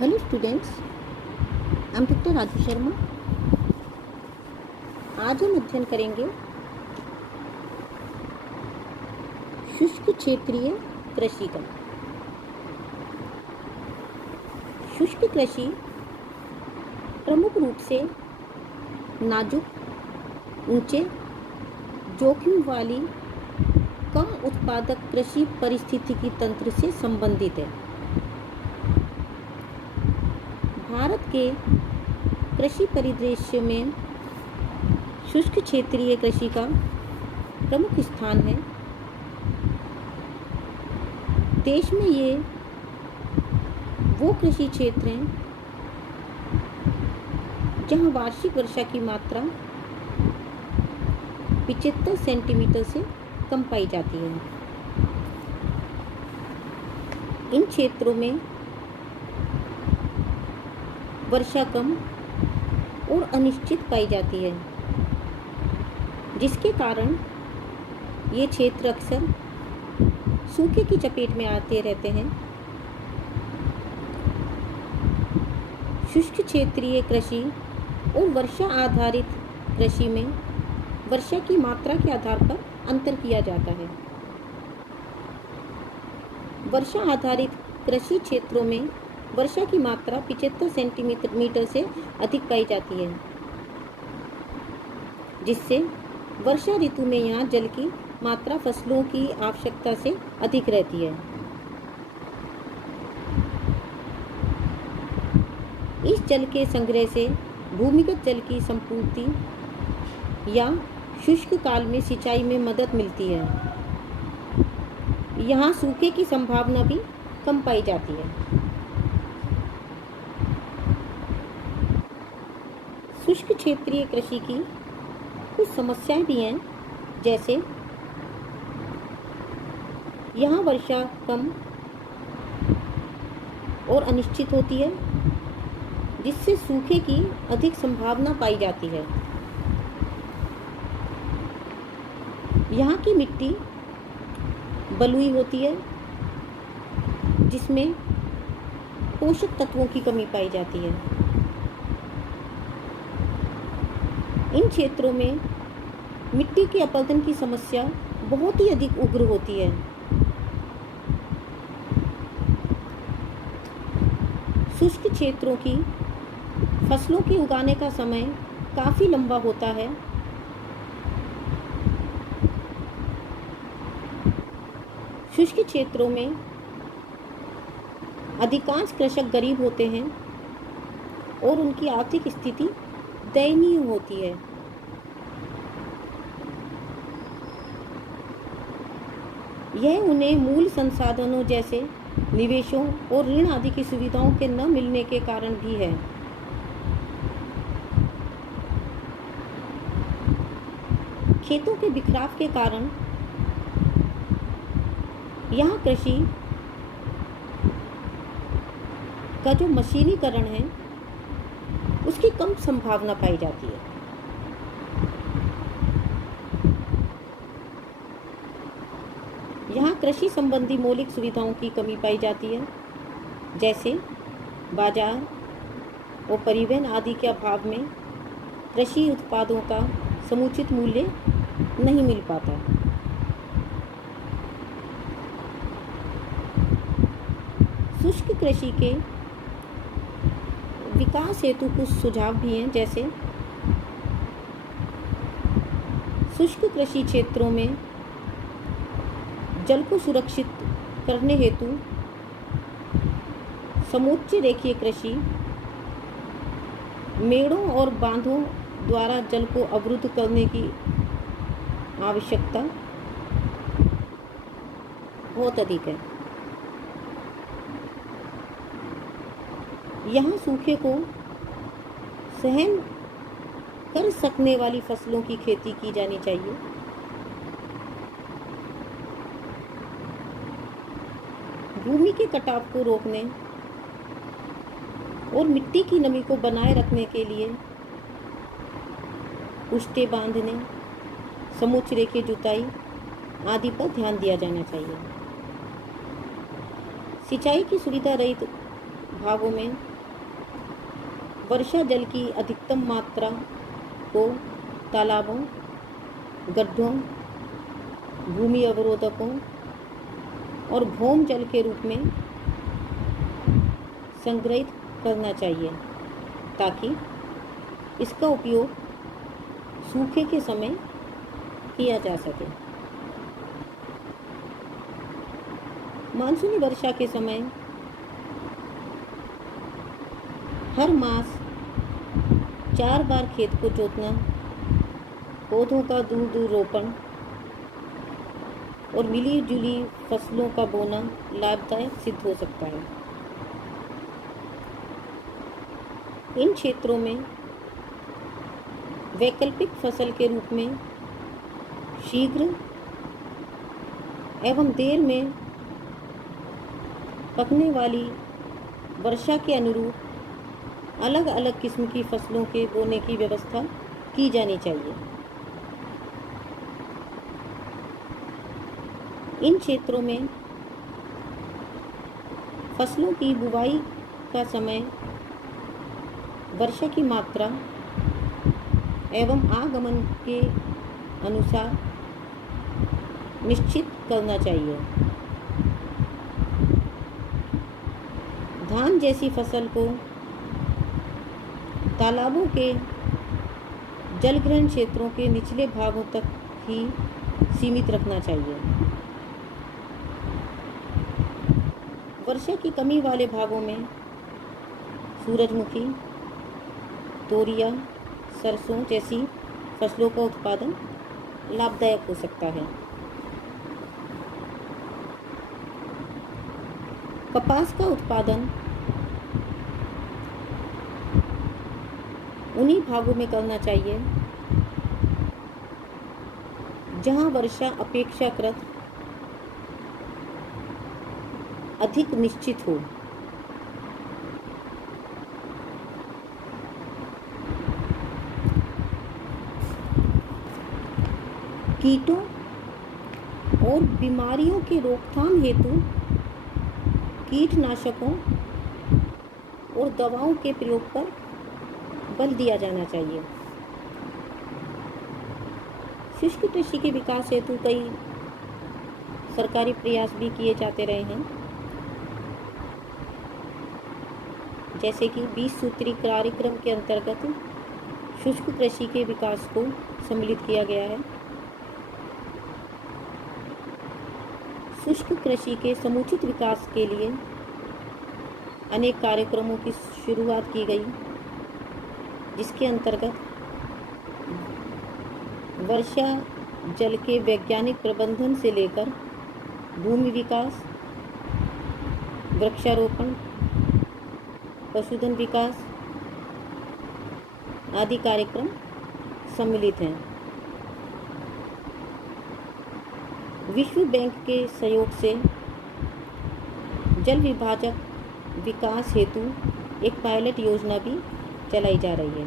Hello students, I am doctor Raju Sharma. आज हम अध्ययन करेंगे शुष्क क्षेत्रीय कृषि का। शुष्क कृषि प्रमुख रूप से नाजुक, ऊंचे जोखिम वाली कम उत्पादक कृषि पारिस्थितिकी तंत्र से संबंधित है। भारत के कृषि परिदृश्य में शुष्क क्षेत्रीय कृषि का प्रमुख स्थान है। देश में ये वो कृषि क्षेत्र हैं जहां वार्षिक वर्षा की मात्रा 75 सेंटीमीटर से कम पाई जाती है। इन क्षेत्रों में वर्षा कम और अनिश्चित पाई जाती है, जिसके कारण ये क्षेत्र अक्सर सूखे की चपेट में आते रहते हैं। शुष्क क्षेत्रीय कृषि और वर्षा आधारित कृषि में वर्षा की मात्रा के आधार पर अंतर किया जाता है। वर्षा आधारित कृषि क्षेत्रों में वर्षा की मात्रा 75 सेंटीमीटर से अधिक पाई जाती है, जिससे वर्षा ऋतु में यहाँ जल की मात्रा फसलों की आवश्यकता से अधिक रहती है। इस जल के संग्रह से भूमिगत जल की संपूर्ति या शुष्क काल में सिंचाई में मदद मिलती है। यहाँ सूखे की संभावना भी कम पाई जाती है। शुष्क क्षेत्रीय कृषि की कुछ समस्याएं भी हैं, जैसे यहाँ वर्षा कम और अनिश्चित होती है, जिससे सूखे की अधिक संभावना पाई जाती है। यहाँ की मिट्टी बलुई होती है, जिसमें पोषक तत्वों की कमी पाई जाती है। इन क्षेत्रों में मिट्टी के अपरदन की समस्या बहुत ही अधिक उग्र होती है। शुष्क क्षेत्रों की फसलों के उगाने का समय काफ़ी लंबा होता है। शुष्क क्षेत्रों में अधिकांश कृषक गरीब होते हैं और उनकी आर्थिक स्थिति दयनीय होती है। यह उन्हें मूल संसाधनों जैसे निवेशों और ऋण आदि की सुविधाओं के न मिलने के कारण भी है। खेतों के बिखराव के कारण यहाँ कृषि का जो मशीनीकरण है उसकी कम संभावना पाई जाती है। यहाँ कृषि संबंधी मौलिक सुविधाओं की कमी पाई जाती है, जैसे बाजार और परिवहन आदि के अभाव में कृषि उत्पादों का समुचित मूल्य नहीं मिल पाता। शुष्क कृषि के विकास हेतु कुछ सुझाव भी हैं, जैसे शुष्क कृषि क्षेत्रों में जल को सुरक्षित करने हेतु समोच्च रेखीय कृषि, मेड़ों और बांधों द्वारा जल को अवरुद्ध करने की आवश्यकता बहुत अधिक है। यहाँ सूखे को सहन कर सकने वाली फसलों की खेती की जानी चाहिए। भूमि के कटाव को रोकने और मिट्टी की नमी को बनाए रखने के लिए पुष्टे बांधने, समोच्च रेखीय जुताई आदि पर ध्यान दिया जाना चाहिए। सिंचाई की सुविधा रहित भागों में वर्षा जल की अधिकतम मात्रा को तालाबों, गड्ढों, भूमि अवरोधकों और भौम जल के रूप में संग्रहित करना चाहिए ताकि इसका उपयोग सूखे के समय किया जा सके। मानसूनी वर्षा के समय हर मास 4 बार खेत को जोतना, पौधों का दूर दूर रोपण और मिली जुली फसलों का बोना लाभदायक सिद्ध हो सकता है। इन क्षेत्रों में वैकल्पिक फसल के रूप में शीघ्र एवं देर में पकने वाली वर्षा के अनुरूप अलग अलग किस्म की फसलों के बोने की व्यवस्था की जानी चाहिए। इन क्षेत्रों में फसलों की बुवाई का समय वर्षा की मात्रा एवं आगमन के अनुसार निश्चित करना चाहिए। धान जैसी फसल को तालाबों के जलग्रहण क्षेत्रों के निचले भागों तक ही सीमित रखना चाहिए। वर्षा की कमी वाले भागों में सूरजमुखी, तोरिया, सरसों जैसी फसलों का उत्पादन लाभदायक हो सकता है। कपास का उत्पादन उन्हीं भागों में करना चाहिए जहां वर्षा अपेक्षाकृत अधिक निश्चित हो। कीटों और बीमारियों की रोकथाम हेतु कीटनाशकों और दवाओं के प्रयोग पर बल दिया जाना चाहिए। शुष्क कृषि के विकास हेतु कई सरकारी प्रयास भी किए जाते रहे हैं, जैसे कि 20 सूत्री कार्यक्रम के अंतर्गत शुष्क कृषि के विकास को सम्मिलित किया गया है। शुष्क कृषि के समुचित विकास के लिए अनेक कार्यक्रमों की शुरुआत की गई, जिसके अंतर्गत वर्षा जल के वैज्ञानिक प्रबंधन से लेकर भूमि विकास, वृक्षारोपण, पशुधन विकास आदि कार्यक्रम सम्मिलित हैं। विश्व बैंक के सहयोग से जल विभाजक विकास हेतु एक पायलट योजना भी चलाई जा रही है।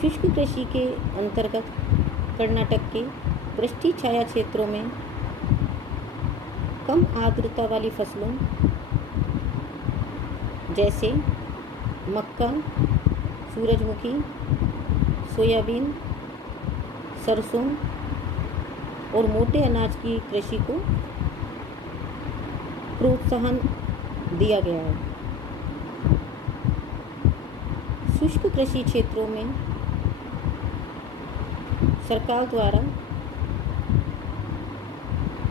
शुष्क कृषि के अंतर्गत कर्नाटक के वृष्टि छाया क्षेत्रों में कम आर्द्रता वाली फसलों जैसे मक्का, सूरजमुखी, सोयाबीन, सरसों और मोटे अनाज की कृषि को प्रोत्साहन दिया गया है। शुष्क कृषि क्षेत्रों में सरकार द्वारा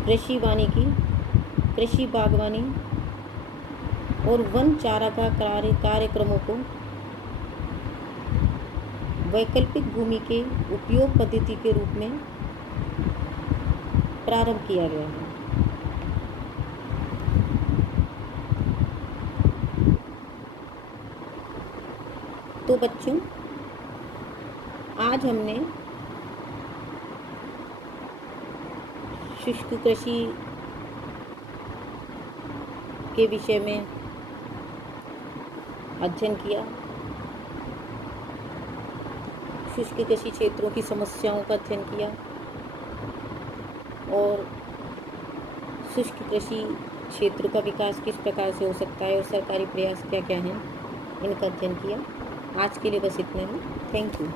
कृषि वानिकी, कृषि बागवानी और वन चारागाह कार्यक्रमों को वैकल्पिक भूमि के उपयोग पद्धति के रूप में प्रारंभ किया गया है। तो बच्चों, आज हमने शुष्क कृषि के विषय में अध्ययन किया। शुष्क कृषि क्षेत्रों की समस्याओं का अध्ययन किया और शुष्क कृषि क्षेत्र का विकास किस प्रकार से हो सकता है और सरकारी प्रयास क्या क्या हैं, इनका अध्ययन किया। आज के लिए बस इतना ही। Thank you.